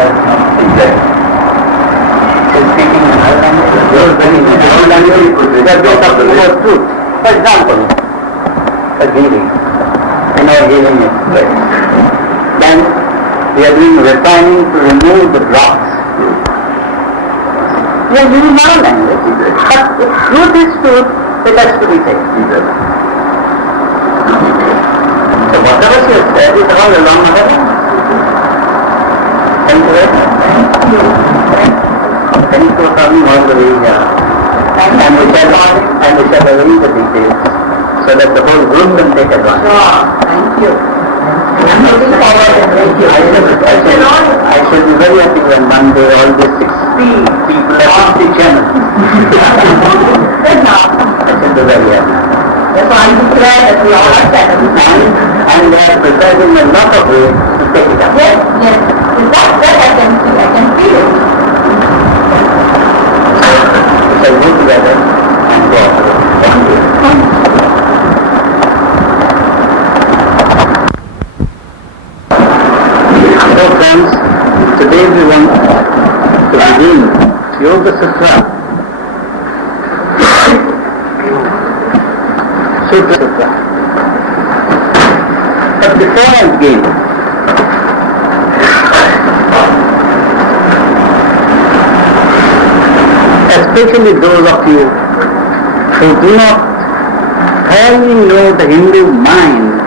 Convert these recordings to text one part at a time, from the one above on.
Exactly. Speaking in our language, we are talking about truth. For example, a healing. In our healing experience, then we are doing refining to remove the blocks. We are using our language, but if truth is truth, it has to be said. So whatever she has said is all along our lines. Thank you very much. Thank you for coming all the way here. And we shall arrange the details so that the whole group can take advantage. Sure. Thank you. I'm looking forward to it. I should be very happy when one day all these 60 people are 60 channels. I should be very happy. Therefore I declare that we all are channels. And they are prepared in a lot of ways to take it up. Yes, yes. That I can see. I can feel it. So we go together and go off. Thank you. So friends, today we want to begin Yoga Sutra. Sutra. But before I begin, especially those of you who do not thoroughly know the Hindu mind,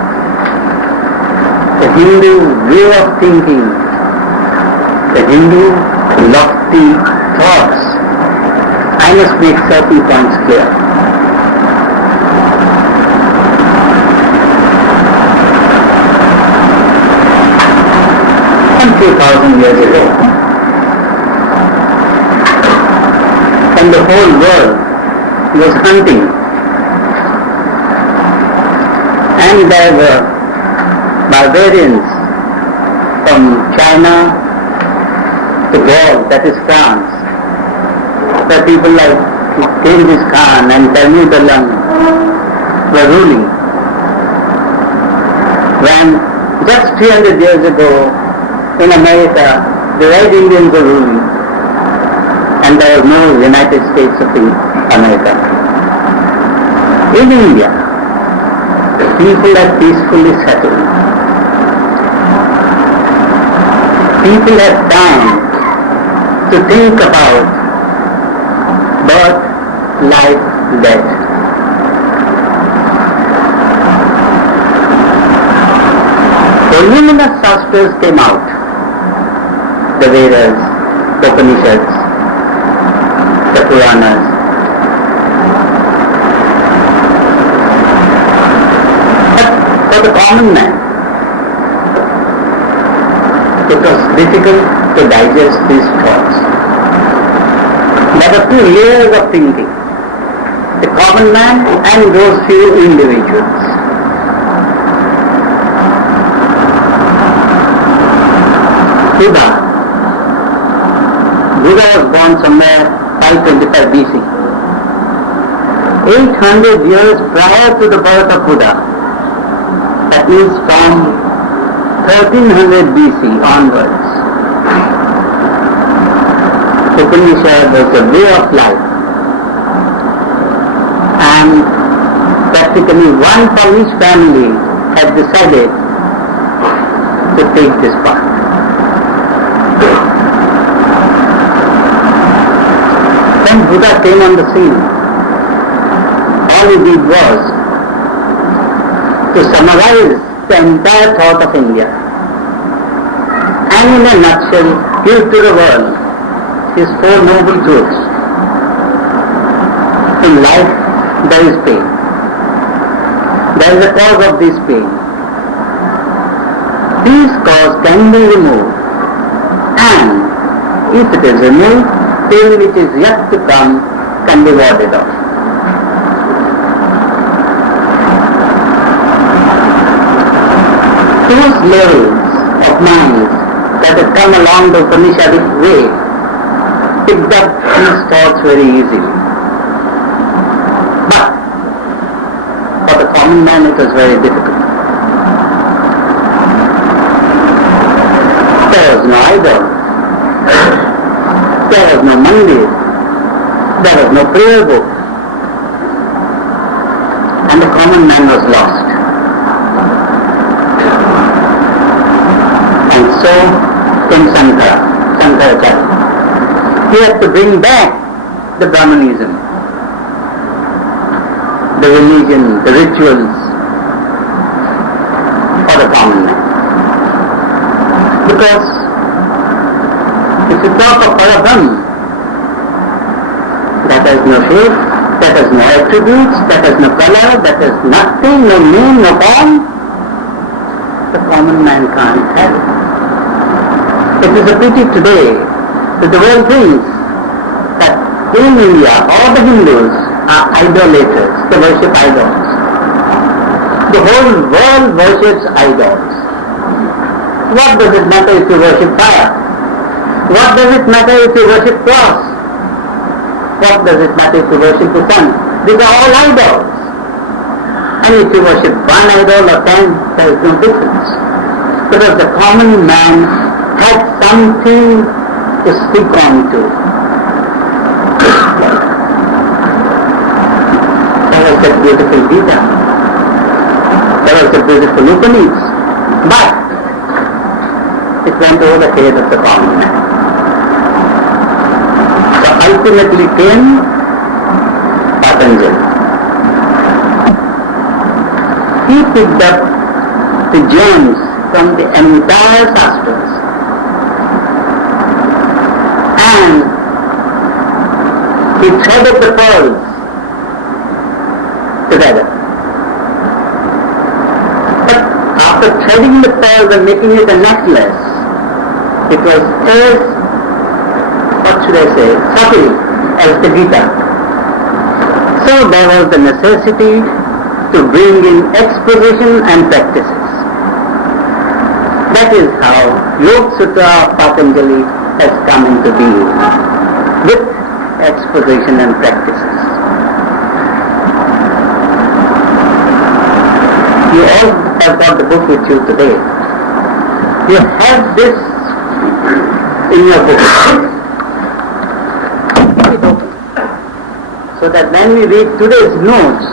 the Hindu way of thinking, the Hindu lofty thoughts, I must make certain points clear. Some 2,000 years ago, when the whole world was hunting, and there were barbarians from China to Gaul, that is France, where people like Genghis Khan and Tamudalam were ruling. When just 300 years ago in America, the Red Indians were ruling, and there was no United States of America. In India, people are peacefully settled. People have time to think about birth, life, death. Voluminous Shastras came out, the Vedas, the Upanishads, the Puranas. But for the common man, it was difficult to digest these thoughts. There were two layers of thinking, the common man and those few individuals. Buddha was born somewhere 525 BC. 800 years prior to the birth of Buddha, that means from 1300 BC onwards, Upanishad was a way of life, and practically one from each family had decided to take this path. When Buddha came on the scene, all he did was to summarize the entire thought of India and in a nutshell give to the world his four noble truths. In life there is pain. There is a cause of this pain. This cause can be removed, and if it is removed, pain which is yet to come can be warded off. Those levels of mind that have come along the Upanishadic way picked up these thoughts very easily. But for the common man it was very difficult. There was no idol, There was no mandir, there was no prayer book, and the common man was lost. And so came Shankaracharya. He had to bring back the Brahmanism, the religion, the rituals for the common man. Because if you talk of Parabrahma, that has no shape, that has no attributes, that has no color, that has nothing, no name, no form, the common man can't have it. It is a pity today that the world thinks that in India all the Hindus are idolaters, they worship idols. The whole world worships idols. What does it matter if you worship fire? What does it matter if you worship cross? What does it matter if you worship the sun? These are all idols. And if you worship one idol or 10, there is no difference. Because the common man has something to stick on to. There was that beautiful Gita. There was the beautiful Upanishads. But it went over the head of the common man. So ultimately came Patanjali. He picked up the gems from the entire Shastras and he threaded the pearls together. But after threading the pearls and making it a necklace, it was as, what should I say, subtle as the Gita. So there was the necessity to bring in exposition and practices. That is how Yoga Sutra of Patanjali has come into being, with exposition and practices. You all have got the book with you today. You have this in your book. Keep it open. So that when we read today's notes,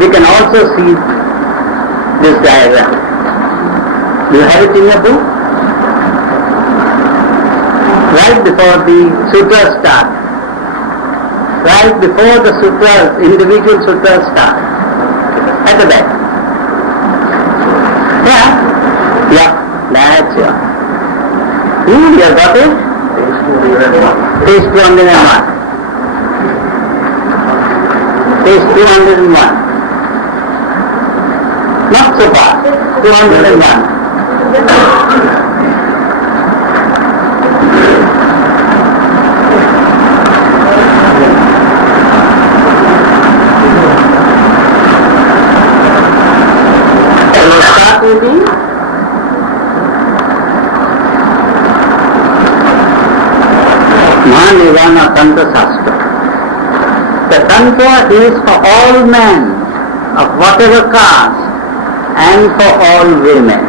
we can also see this diagram. You have it in your book? Right before the sutras start. Right before the sutras, individual sutras start. At the back. Yeah, that's it. You have got it? Page 201. Page 201. Not so far. 201. Shall we start with the Mahanirvana Tantra Shastra. The Tantra is for all men of whatever caste and for all women.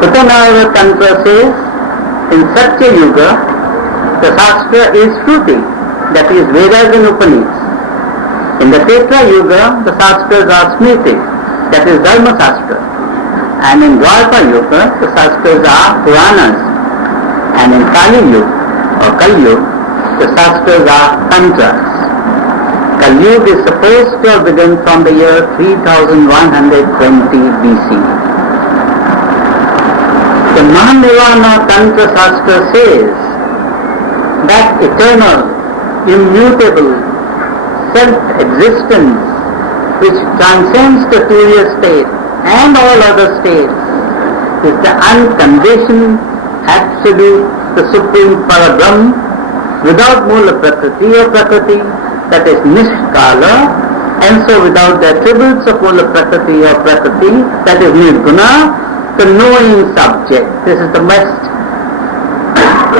Upanayana Tantra says, in Satya Yuga, the Shastra is Shruti, that is Vedas and Upanishads. In the Treta Yuga, the Shastras are Smriti, that is Dharma Shastra. And in Dwapara Yuga, the Shastras are Puranas. And in Kali Yuga, or Kali Yuga, the Shastras are Tantras. Kali Yuga is supposed to have begun from the year 3120 BC. The Mahanirvana Tantra Shastra says that eternal, immutable self-existence which transcends the Turiya state and all other states is the unconditioned, absolute, the supreme Parabrahma without Mula Prakriti or Prakriti, that is Nishkala, and so without the attributes of Mula Prakriti or Prakriti, that is Nirguna, the knowing subject. This is the best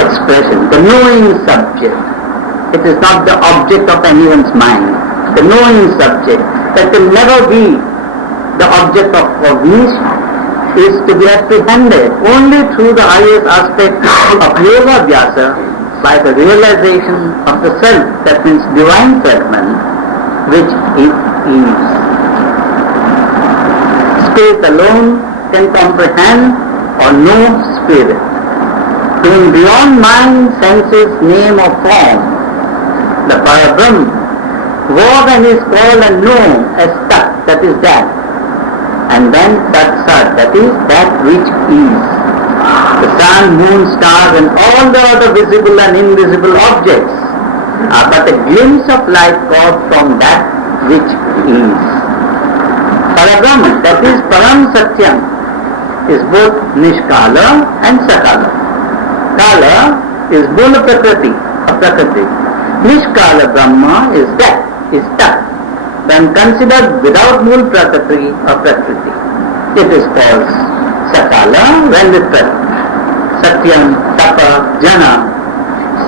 expression, the knowing subject. It is not the object of anyone's mind. The knowing subject that can never be the object of cognition is to be apprehended only through the highest aspect of yoga abhyasa, by the realization of the self, that means divine self-man, which it is. Spirit alone can comprehend or know spirit. Being beyond mind, senses, name or form, the Parabrahm was and is called and known as Tat, that is that. And then Tat Sat, that is that which is. The sun, moon, stars and all the other visible and invisible objects are but a glimpse of light caught from that which is. Parabrahm, that is Param Satyam, is both Nishkala and Sakala. Kala is Mula Prakriti, a Prakriti. Nishkala Brahma is that, is Tat. When considered without Mula Prakriti or Prakriti, it is called Sakala when with Prakriti. Satyam, Tapa, Jana.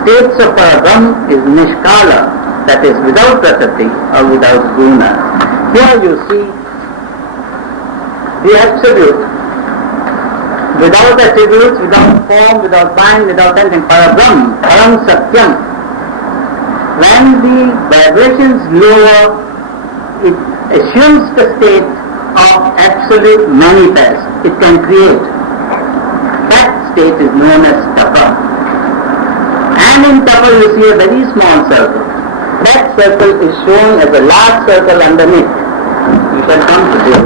States of Parabrahm is Nishkala, that is without Prakriti or without Guna. Here you see the Absolute, without attributes, without form, without mind, without anything. Parabrahm, Param Satyam. When the vibrations lower, it assumes the state of absolute manifest. It can create. That state is known as Tapa. And in Tapa you see a very small circle. That circle is shown as a large circle underneath. You shall come to this.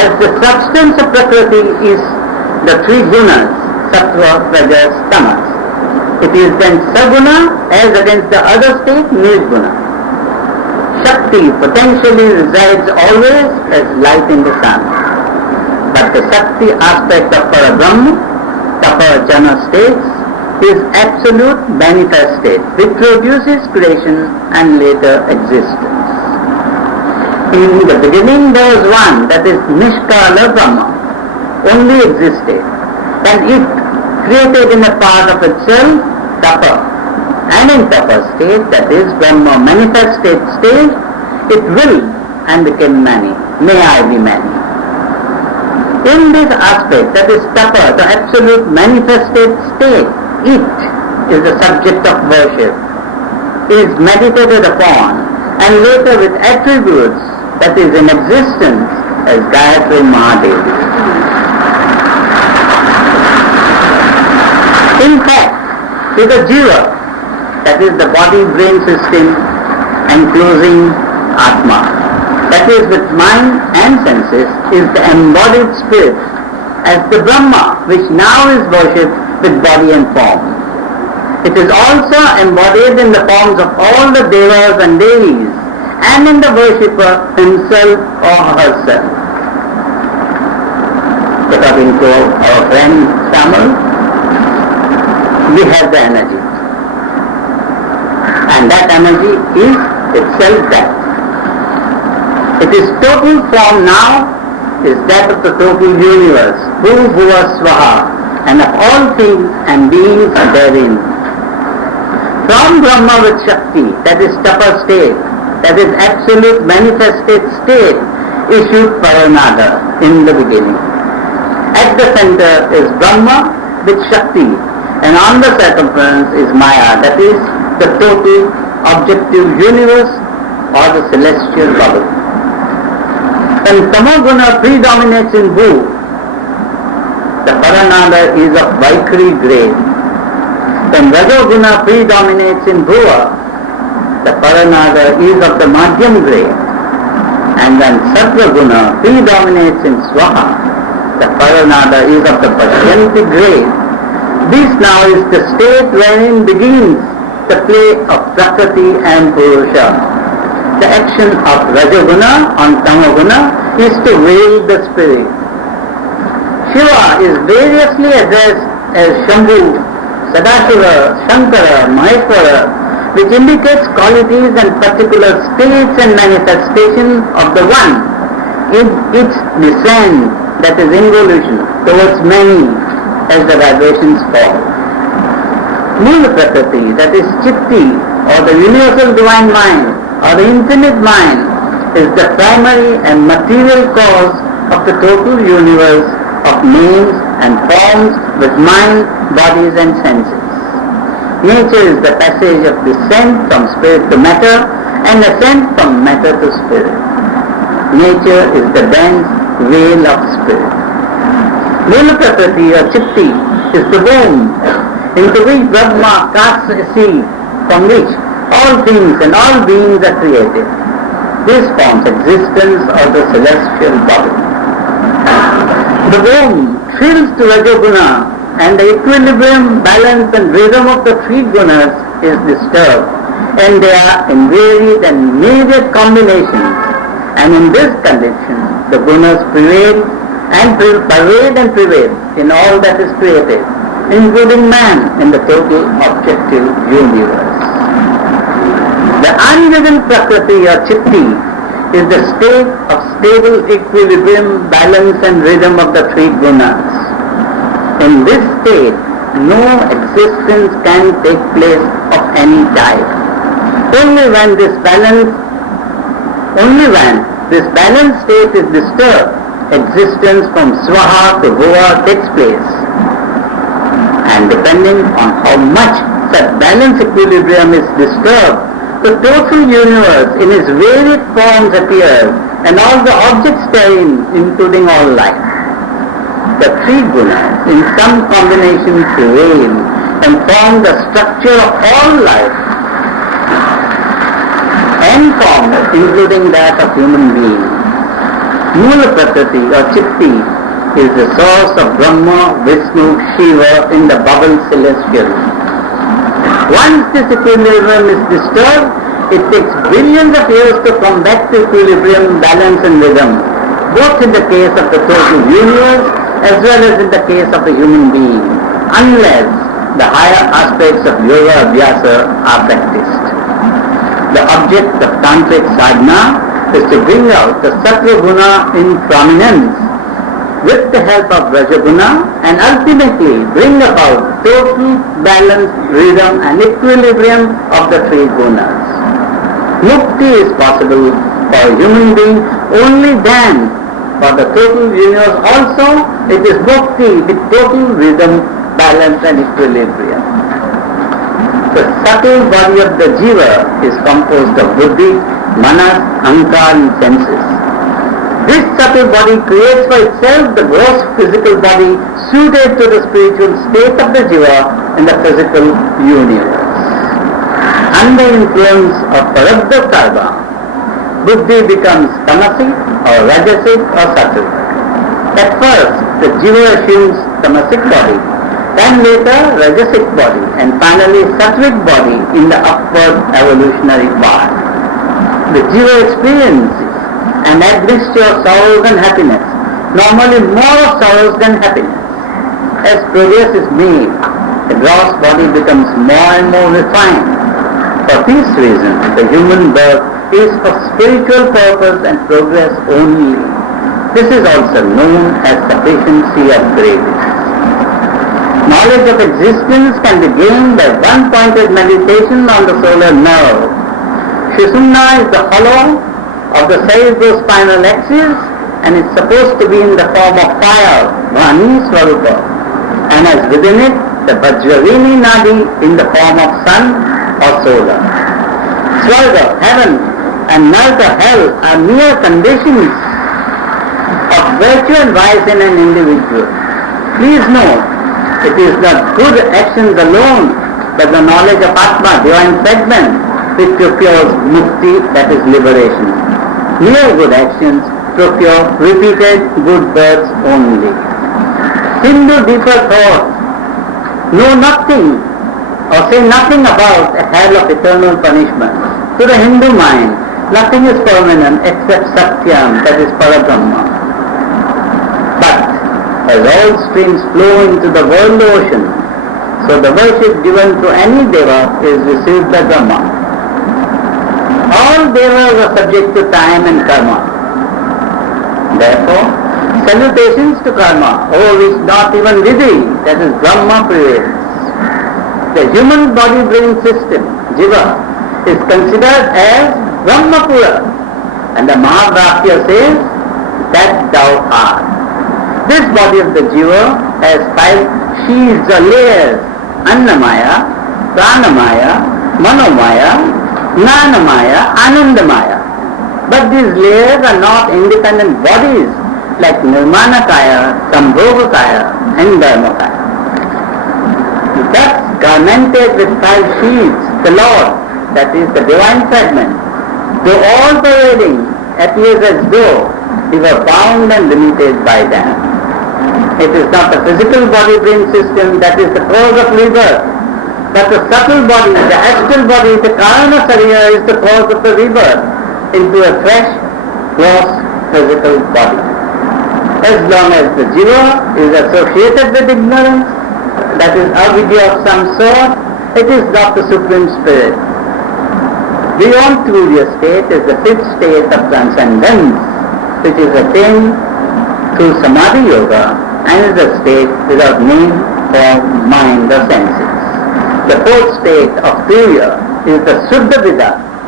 As the substance of Prakriti is the three gunas, Sattva, Rajas, Tamas. It is then Saguna as against the other state, Nirguna. Shakti potentially resides always as light in the sun. But the Shakti aspect of Parabrahm, Tapa Jana states, is absolute manifest state, which produces creation and later existence. In the beginning there was one, that is Nishkala Brahma, only existed. Then it created in a part of itself Tapa. And in Tapa state, that is Brahma manifest state, it will and became many. May I be many. In this aspect, that is Tapa, the absolute manifested state, it is the subject of worship, is meditated upon, and later with attributes, that is in existence as Gayatri Mahadevi. In fact, to the Jiva, that is the body-brain system enclosing Atma, that is with mind and senses, is the embodied spirit as the Brahma, which now is worshipped with body and form. It is also embodied in the forms of all the Devas and Devis, and in the worshipper himself or herself. According to our friend Samuel, we have the energy. And that energy is itself that. It is total form now, is that of the total universe, Bhuva Swaha, and of all things and beings therein. From Brahma with Shakti, that is Tapa state, that is absolute manifested state, issued Paranada in the beginning. At the center is Brahma with Shakti, and on the circumference is Maya, that is the total objective universe or the celestial bubble. When Tamoguna predominates in Bhu, the Paranada is of Vaikri grade. When Rajoguna predominates in Bhuva, the Paranada is of the Madhyam grade. And when Sattva-guna predominates in Swaha, the Paranada is of the Pashyanti grade. This now is the state wherein begins the play of Prakriti and Purusha. The action of Rajoguna on Tamoguna is to veil the spirit. Shiva is variously addressed as Shambhu, Sadashiva, Shankara, Maheshwara, which indicates qualities and particular states and manifestation of the one in its descent, that is involution, towards many as the vibrations fall. Mula Prakriti, that is Chitti, or the universal divine mind, or the infinite mind, is the primary and material cause of the total universe of names and forms with mind, bodies and senses. Nature is the passage of descent from spirit to matter and ascent from matter to spirit. Nature is the dense veil of spirit. Mula Prakriti or Chitti is the womb into which Brahma casts a seed from which all things and all beings are created. This forms existence of the celestial body. The womb thrills to Rajoguna and the equilibrium, balance and rhythm of the three gunas is disturbed, and they are in varied and myriad combinations, and in this condition the gunas prevail and prevail in all that is created, including man in the total objective universe. The ungiven Prakriti or Chitti is the state of stable equilibrium, balance and rhythm of the three gunas. In this state, no existence can take place of any type. Only when this balanced state is disturbed, existence from Swaha to Bhuva takes place. And depending on how much such balanced equilibrium is disturbed, the total universe in its varied forms appears, and all the objects therein, including all life. The three gunas in some combination prevail and form the structure of all life and forms, including that of human beings. Mula Prakriti or Chitti is the source of Brahma, Vishnu, Shiva in the bubble celestial. Once this equilibrium is disturbed, it takes billions of years to come back to equilibrium, balance and rhythm, both in the case of the total universe as well as in the case of the human being, unless the higher aspects of yoga abhyasa are practiced. The object of tantric sadhana is to bring out the sattva guna in prominence with the help of Rajaguna and ultimately bring about total balance, rhythm and equilibrium of the three gunas. Mukti is possible for a human being only then. For the total universe also, it is mukti with total rhythm, balance and equilibrium. The subtle body of the jiva is composed of buddhi, manas, ahankara and senses. This subtle body creates for itself the gross physical body suited to the spiritual state of the jiva in the physical universe. Under influence of prarabdha karma, buddhi becomes tamasic or rajasic or sattvic. At first, the jiva assumes tamasic body, then later rajasic body, and finally sattvic body in the upward evolutionary path. The jiva experiences an admixture of sorrows and happiness, normally more of sorrows than happiness. As progress is made, the gross body becomes more and more refined. For this reason, the human birth is for spiritual purpose and progress only. This is also known as sufficiency of grace. Knowledge of existence can be gained by one-pointed meditation on the solar nerve. Shushumna is the hollow of the cerebrospinal axis and is supposed to be in the form of fire, Vani Swarupa, and as within it the Vajravini Nadi in the form of sun or solar. Swarga, heaven, and Naraka, hell are mere conditions of virtue and vice in an individual. Please note, it is not good actions alone, but the knowledge of Atma, divine segment, which procures mukti, that is liberation. Mere good actions procure repeated good births only. Hindu deeper thoughts know nothing or say nothing about a hell of eternal punishment. To the Hindu mind, nothing is permanent except Satyam, that is Parabrahma. But as all streams flow into the world ocean, so the worship given to any deva is received by Brahma. All devas are subject to time and karma. Therefore, salutations to karma, over which not even Vidhi, that is Brahma, prevails. The human body-brain system, jiva, is considered as Brahmapura, And the Mahabhakya says that thou art. This body of the Jiva has 5 sheaths or layers: Annamaya, Pranamaya, Manomaya, Jnanamaya, Anandamaya. But these layers are not independent bodies like Nirmanakaya, Sambhogakaya and Dharmakaya. Thus garmented with 5 sheaths, the Lord, that is the divine fragment, though all pervading, appears as though he were bound and limited by them. It is not the physical body-brain system that is the cause of rebirth, but the subtle body, the astral body, the karana sarira is the cause of the rebirth into a fresh, gross physical body. As long as the jiva is associated with ignorance, that is avidya of some sort, it is not the Supreme Spirit. Beyond Turiya state is the 5th state of transcendence, which is attained through Samadhi Yoga and is a state without name or mind or senses. The 4th state of Turiya is the Suddha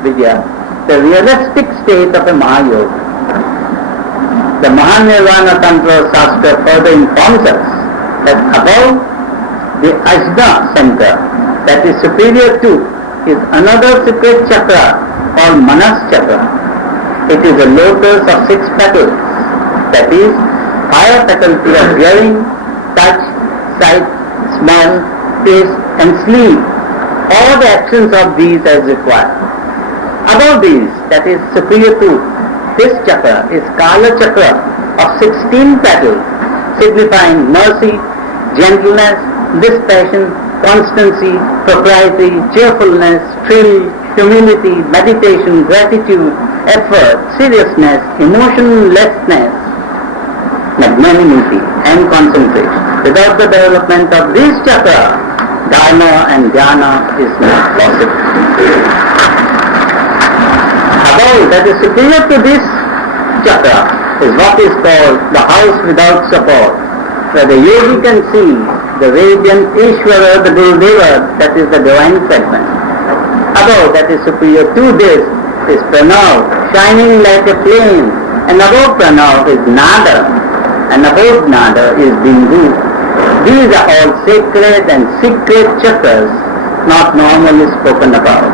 Vidya, the realistic state of a Mahayoga. The Mahanirvana Tantra Shastra further informs us that above the Ajna center, that is superior to, is another secret chakra called Manas Chakra. It is a lotus of 6 petals, that is, higher faculty of hearing, touch, sight, smell, taste and sleep. All the actions of these as required. Above these, that is superior to, this chakra is Kala Chakra of 16 petals, signifying mercy, gentleness, dispassion, constancy, propriety, cheerfulness, thrill, humility, meditation, gratitude, effort, seriousness, emotionlessness, magnanimity and concentration. Without the development of these chakra, dharma and jnana is not possible. Above, that is superior to this chakra, is what is called the house without support, where the yogi can see the radiant Ishvara, the Gurudeva, that is the divine fragment. Above, that is superior to this, is Pranav, shining like a flame, and above Pranav is Nada, and above Nada is Bindu. These are all sacred and secret chakras, not normally spoken about.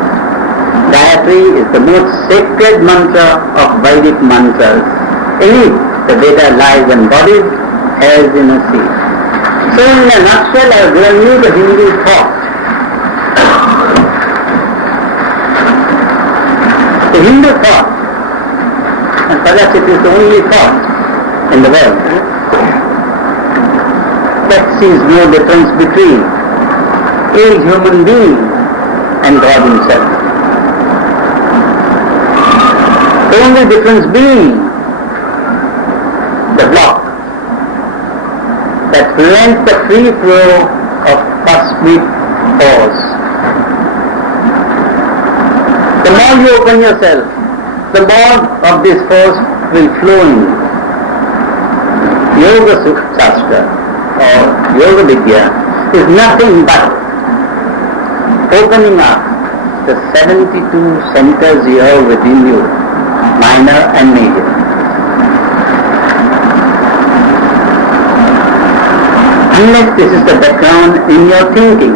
Gayatri is the most sacred mantra of Vedic mantras. In it, the Veda lies embodied as in a seed. So in a nutshell, I have given you the Hindu thought. The Hindu thought, and perhaps it is the only thought in the world, that sees no difference between a human being and God himself. The only difference being the block that prevents the free flow of cosmic force. The more you open yourself, the more of this force will flow in. Yoga Shastra or Yoga Vidya is nothing but opening up the 72 centers you have within you, minor and major. Unless this is the background in your thinking,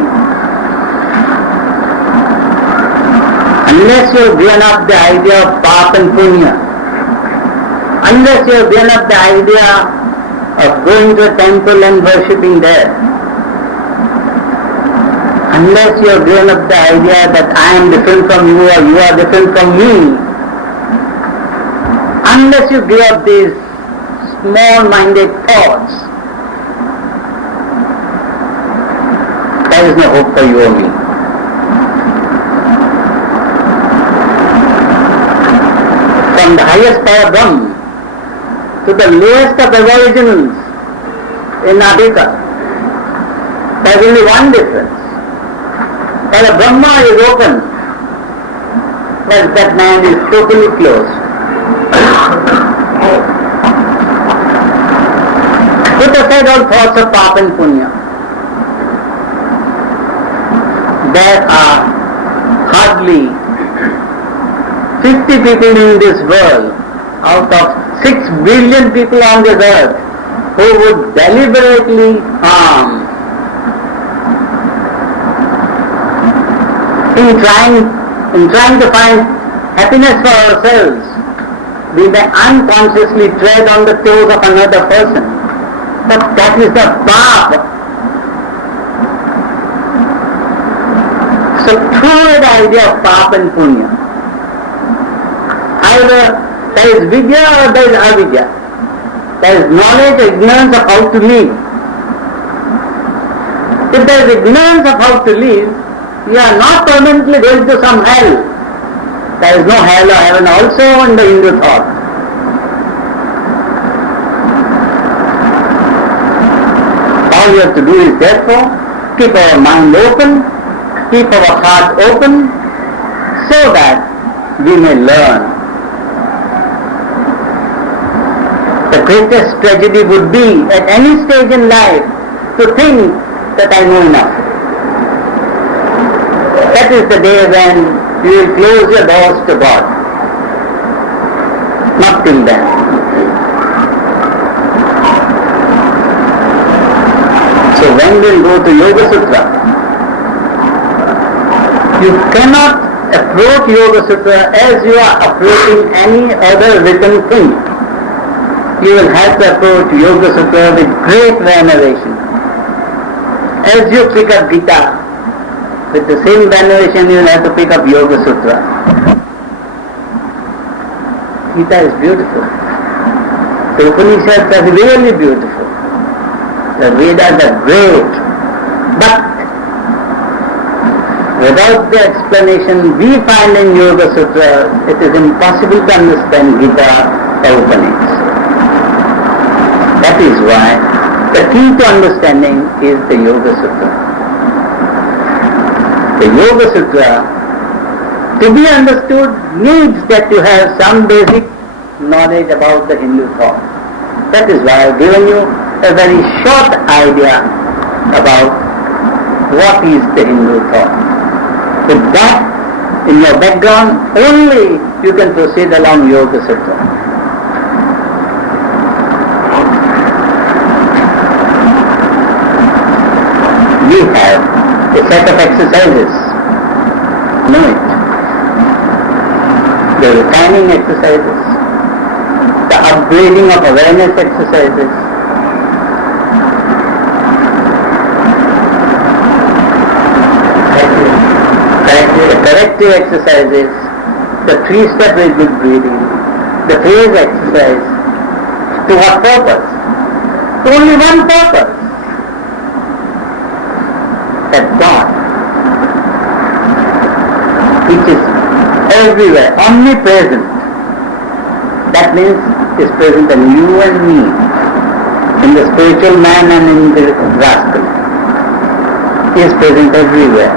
unless you have given up the idea of path and punya, unless you have given up the idea of going to a temple and worshipping there, unless you have given up the idea that I am different from you or you are different from me, unless you give up these small-minded thoughts, there is no hope for you or me. From the highest power Brahma to the lowest of aboriginals in Adhika, there is only one difference. While the Brahma is open, while that man is totally closed. Put aside all thoughts of path and punya. There are hardly 50 people in this world out of 6 billion people on this earth who would deliberately harm in trying to find happiness for ourselves, we may unconsciously tread on the toes of another person. But that is the path. So through the idea of path and punya, either there is vidya or there is avidya. There is knowledge or ignorance of how to live. If there is ignorance of how to live, you are not permanently going to some hell. There is no hell or heaven also in the Hindu thought. All you have to do is therefore keep our mind open, keep our heart open, so that we may learn. The greatest tragedy would be at any stage in life to think that I know enough. That is the day when you will close your doors to God. Not till then. So when we go to Yoga Sutra, you cannot approach Yoga Sutra as you are approaching any other written thing. You will have to approach Yoga Sutra with great veneration. As you pick up Gita, with the same veneration you will have to pick up Yoga Sutra. Gita is beautiful. The Upanishads are really beautiful. The Vedas are great. But without the explanation we find in Yoga Sutra, it is impossible to understand Gita or Upanishads. That is why the key to understanding is the Yoga Sutra. The Yoga Sutra, to be understood, needs that you have some basic knowledge about the Hindu thought. That is why I have given you a very short idea about what is the Hindu thought. With that in your background, only you can proceed along Yoga Sutra. We have a set of exercises. Know it. The refining exercises, the upgrading of awareness exercises, the corrective exercises, the 3-step rhythmic breathing, the phase exercise. To what purpose? To only one purpose. That God, which is everywhere, omnipresent, that means is present in you and me, in the spiritual man and in the rascal. He is present everywhere.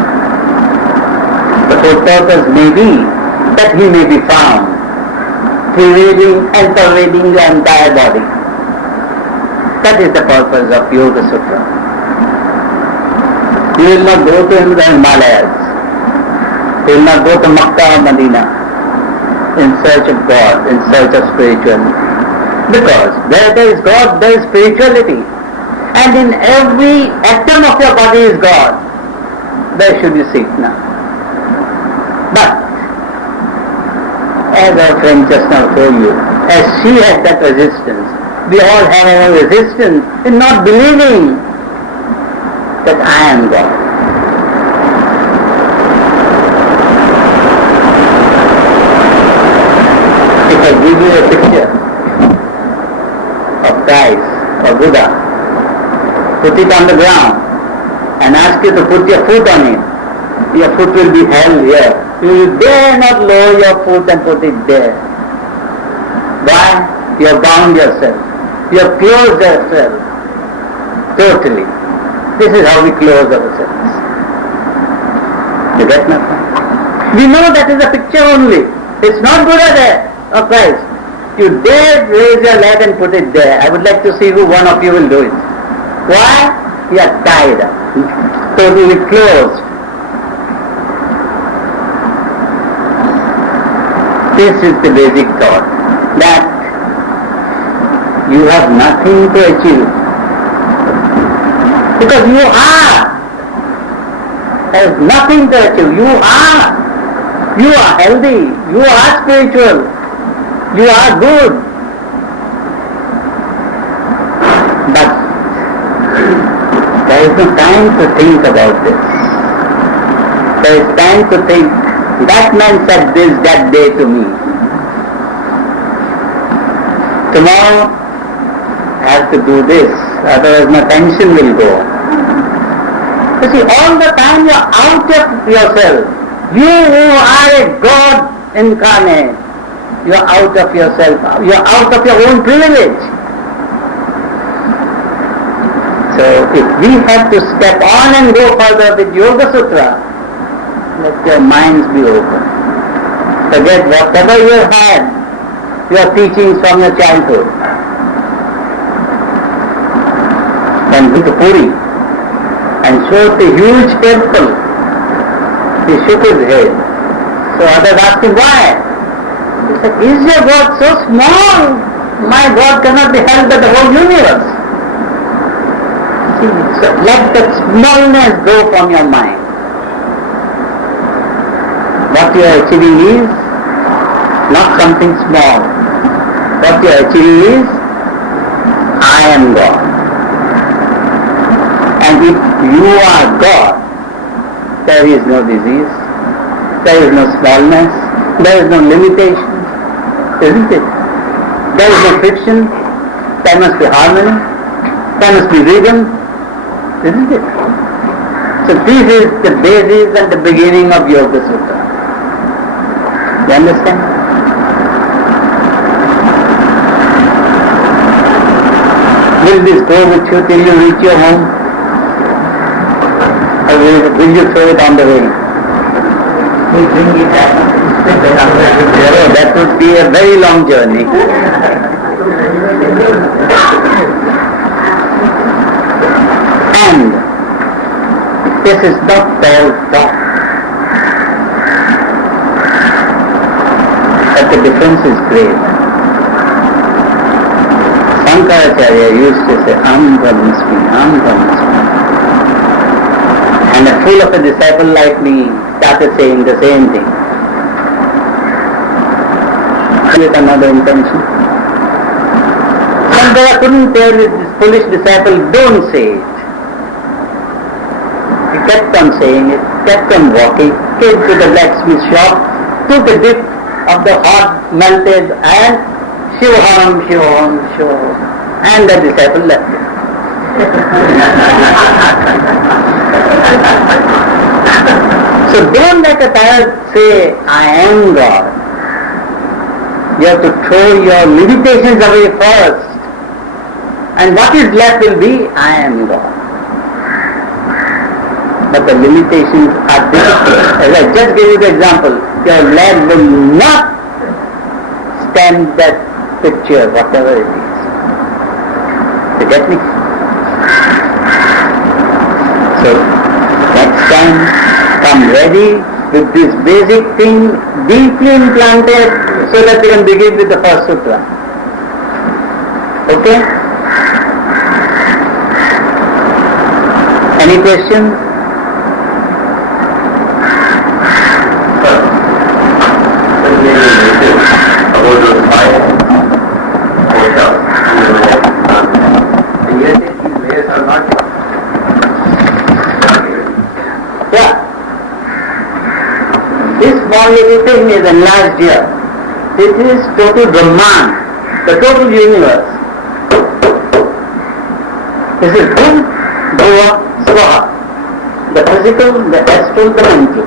The whole purpose may be that he may be found, pervading and pervading the entire body. That is the purpose of Yoga Sutra. You will not go to the Himalayas. You will not go to Makkah or Medina in search of God, in search of spirituality. Because where there is God, there is spirituality. And in every atom of your body is God. Where should you seek now? But, as our friend just now told you, as she had that resistance, we all have our resistance in not believing that I am God. If I give you a picture of Christ or Buddha, put it on the ground and ask you to put your foot on it, your foot will be held here. You will dare not lower your foot and put it there. Why? You have bound yourself. You have closed yourself totally. This is how we close ourselves. You get my point? We know that is a picture only. It's not Buddha there or Christ. You dare raise your leg and put it there. I would like to see who one of you will do it. Why? You are tied up. Totally closed. This is the basic thought. That you have nothing to achieve. Because you are. There is nothing to achieve. You are. You are healthy. You are spiritual. You are good. But there is no time to think about this. There is time to think, that man said this that day to me. Tomorrow I have to do this, otherwise my pension will go. You see, all the time you are out of yourself. You who are a God incarnate, you are out of yourself. You are out of your own privilege. So if we have to step on and go further with Yoga Sutra, let your minds be open. Forget whatever you have had, your teachings from your childhood. And went to Puri and showed the huge temple. He shook his head. So others asked him why. He said, is your God so small? My God cannot be held by the whole universe. See, so let that smallness go from your mind. What you are achieving is not something small. What you are achieving is, I am God. And if you are God, there is no disease, there is no smallness, there is no limitation, isn't it? There is no friction, there must be harmony, there must be rhythm, isn't it? So this is the basis and the beginning of Yoga Sutra. You understand? Will this go with you till you reach your home? Or will you throw it on the way? We'll bring it back. Oh, that would be a very long journey. And this is not all talk. But the difference is great. Shankaracharya used to say, Aham Brahmasmi, Aham Brahmasmi. And a fool of a disciple like me started saying the same thing. With another intention. Shankara couldn't tell this foolish disciple, don't say it. He kept on saying it, kept on walking, came to the blacksmith shop, took a dip of the hot melted and Shivoham, Shivoham, Shivoham. And the disciple left it. So don't let a child say, I am God. You have to throw your limitations away first. And what is left will be, I am God. But the limitations are difficult. As I just gave you the example, your leg will not stand that picture, whatever it is. You get me? So, next time, come ready with this basic thing deeply implanted so that we can begin with the first sutra. Okay? Any questions? Everything is enlarged here. This is total Brahman, the total universe. This is Bhum, Bhuva, Swaha. The physical, the astral, the mental.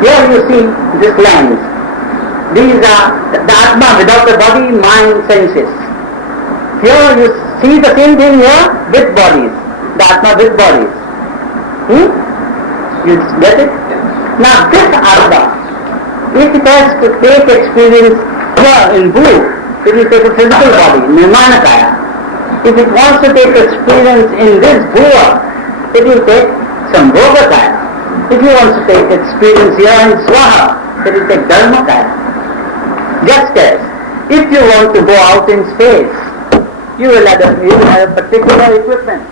Here you see these lines. These are the Atma without the body, mind, senses. Here you see the same thing here with bodies. The Atma with bodies. You get it? Now this Atma, if it has to take experience here in Bhu, it will take a physical body, Nirmanakaya. If it wants to take experience in this Bhuva, it will take some Bhogataya. If it wants to take experience here in Swaha, it will take Dharmakaya. Just as If you want to go out in space, you will have a particular equipment.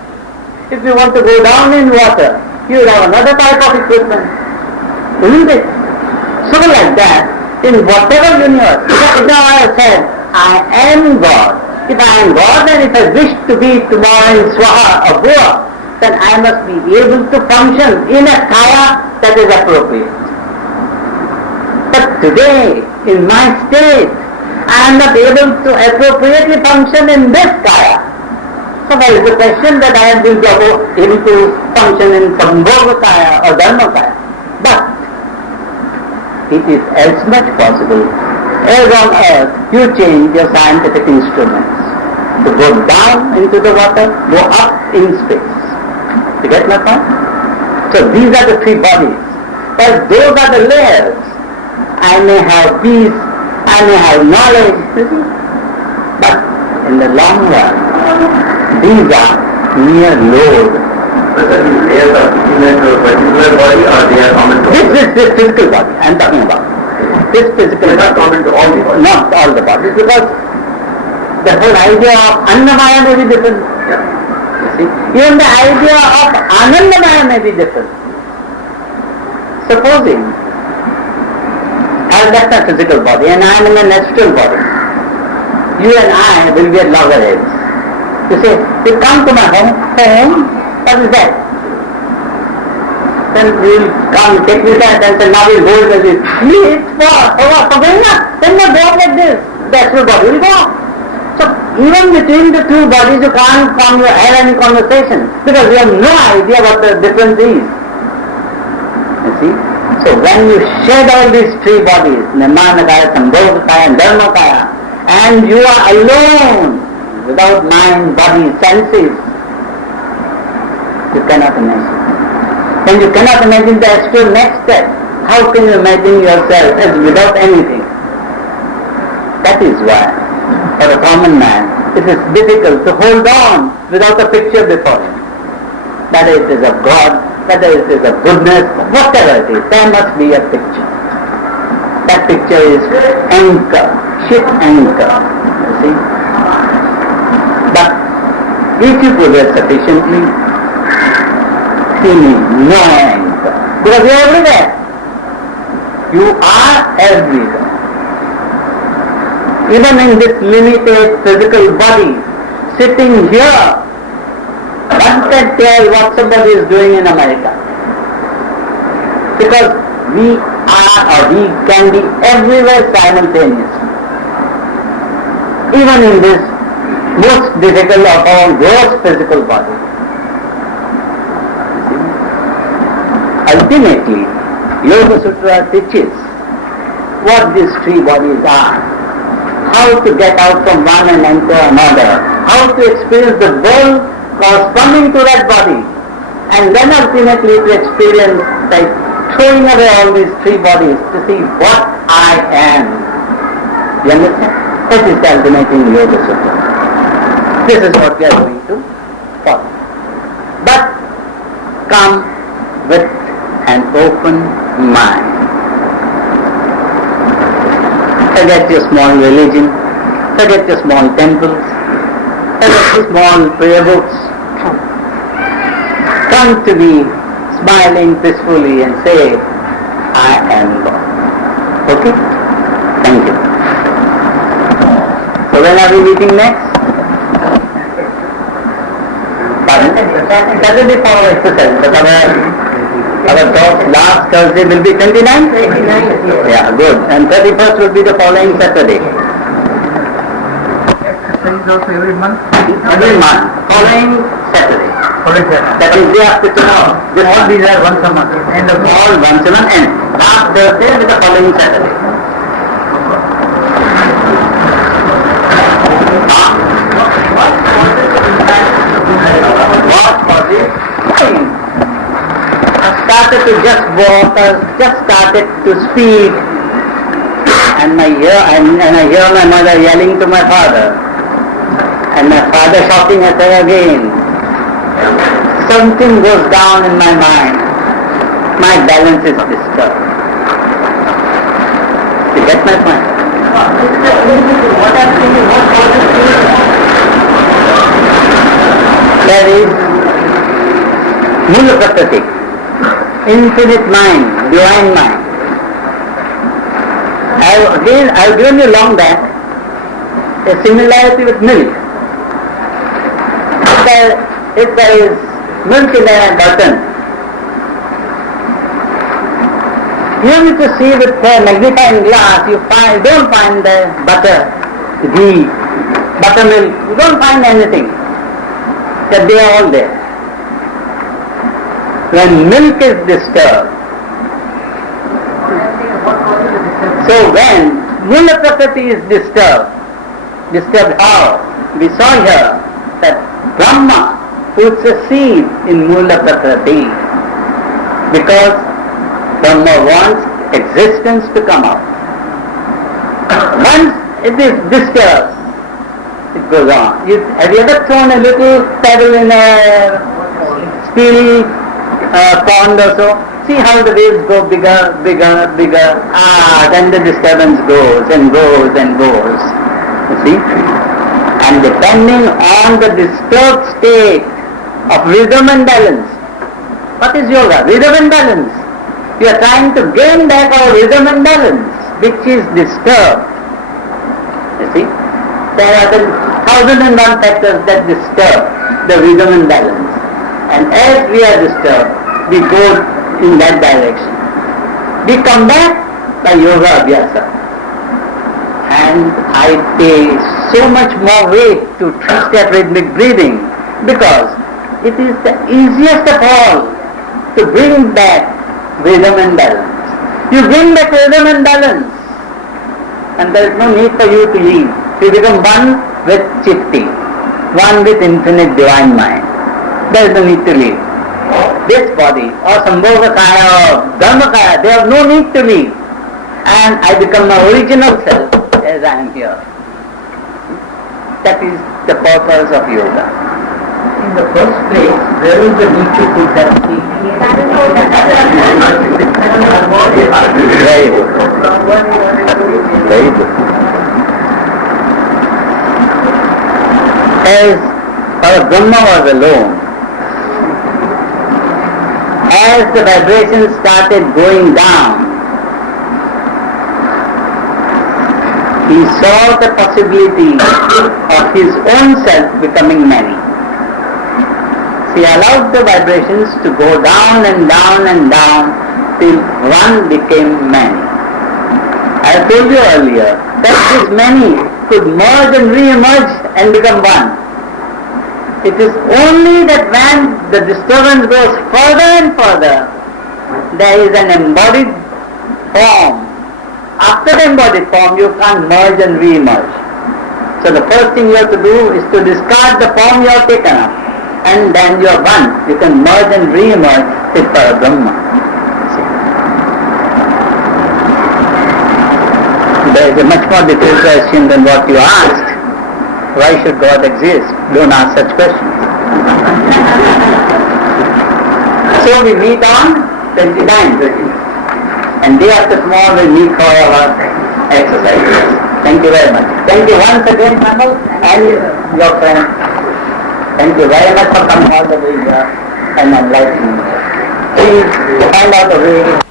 If you want to go down in water, you will have another type of equipment. Isn't it? So like that, in whatever universe, now I have said, I am God. If I am God and if I wish to be tomorrow in Swaha or Bhuva, then I must be able to function in a kaya that is appropriate. But today, in my state, I am not able to appropriately function in this kaya. So there is a question that I have been able to function in Sambhoga kaya or Dharma kaya. But it is as much possible as on earth you change your scientific instruments to go down into the water, go up in space. You get my point? So these are the three bodies. But those are the layers. I may have peace, I may have knowledge, you see. But in the long run, these are mere load. Layers are in a particular body or they are common to all? This physical body I am talking about. This physical body. Not common to all the bodies. Not all the bodies, because the whole idea of Annamaya may be different. Yeah. You see? Even the idea of Anandamaya may be different. Supposing I have left my physical body and I am in an astral body. You and I will be at loggerheads. You say, you come to my home, what is that? Then you will come, take me that and say, now we will go with this. It's for going up. Then you go like this. The astral body will go. So even between the two bodies you can't have any conversation because you have no idea what the difference is. You see? So when you shed all these three bodies, Nirmanakaya, Sambhogakaya and Dharmakaya, and you are alone, without mind, body, senses, you cannot imagine. When you cannot imagine the astral next step, how can you imagine yourself as without anything? That is why, for a common man, it is difficult to hold on without a picture before him. Whether it is of God, whether it is of goodness, whatever it is, there must be a picture. That picture is anchor, ship anchor, you see. But if you progress sufficiently, you need no anchor, because you are everywhere. You are everywhere. Even in this limited physical body, sitting here, one can tell what somebody is doing in America. Because we are or we can be everywhere simultaneously. Even in this most difficult of all gross physical body. Ultimately, Yoga Sutra teaches what these three bodies are, how to get out from one and enter another, how to experience the world corresponding to that body, and then ultimately to experience like throwing away all these three bodies to see what I am. You understand? That is the ultimate in Yoga Sutra. This is what we are going to follow. But come with an open mind. Forget your small religion, forget your small temples, forget your small prayer books. Come to me smiling peacefully and say, I am God. Okay? Thank you. So when are we meeting next? Pardon? Saturday for exercise. But our talk last Thursday will be 29th? 29th. Yeah, good. And 31st will be the following Saturday. Exercise also every month? Every month. Following Saturday. That is day after tomorrow. All these are once a month. And all once a month and last Thursday with the following Saturday. What for this? I started to just walk, I just started to speak, and I hear my mother yelling to my father, and my father shouting at her again. Something goes down in my mind. My balance is disturbed. You get my point? What I'm thinking, what causes feeling? There is Mula Prakriti, infinite mind, divine mind. I've given you long back a similarity with milk. If there is milk in a bottle, you need to see with a magnifying glass, you don't find the butter, ghee, buttermilk, you don't find anything. That they are all there. When milk is disturbed, so when Mula Prakriti is disturbed how? We saw here that Brahma puts a seed in Mula Prakriti because Brahma wants existence to come out. Once it is disturbed, it goes on. Have you ever thrown a little pebble in a steel pond or so? See how the waves go bigger, bigger, bigger. Then the disturbance goes and goes and goes. You see? And depending on the disturbed state of rhythm and balance. What is yoga? Rhythm and balance. You are trying to gain back our rhythm and balance, which is disturbed. You see? There are the 1001 factors that disturb the rhythm and balance. And as we are disturbed, we go in that direction. We come back by yoga abhyasa. And I pay so much more weight to three-step rhythmic breathing because it is the easiest of all to bring back rhythm and balance. You bring back rhythm and balance and there is no need for you to leave. You become one with Chitti, one with infinite divine mind. There is no need to leave. This body or Sambhogakaya or Dharmakaya, they have no need to leave. And I become my original self as I am here. That is the purpose of yoga. In the first place, where is the need to put that seed? Very good. Very good. As our Brahma was alone, as the vibrations started going down, he saw the possibility of his own self becoming many. He allowed the vibrations to go down and down and down till one became many. I told you earlier that this many could merge and re-emerge and become one. It is only that when the disturbance goes further and further, there is an embodied form. After the embodied form, you can't merge and re-emerge. So the first thing you have to do is to discard the form you have taken up. And then you are one. You can merge and re-emerge with Parabrahma. There is a much more detailed question than what you asked. Why should God exist? Don't ask such questions. So we meet on 29th. And day after tomorrow we meet for our exercises. Thank you very much. Thank you once again, Kamal, and your friend. Thank you very much for coming all the way here and enlightening me. Please find out the way.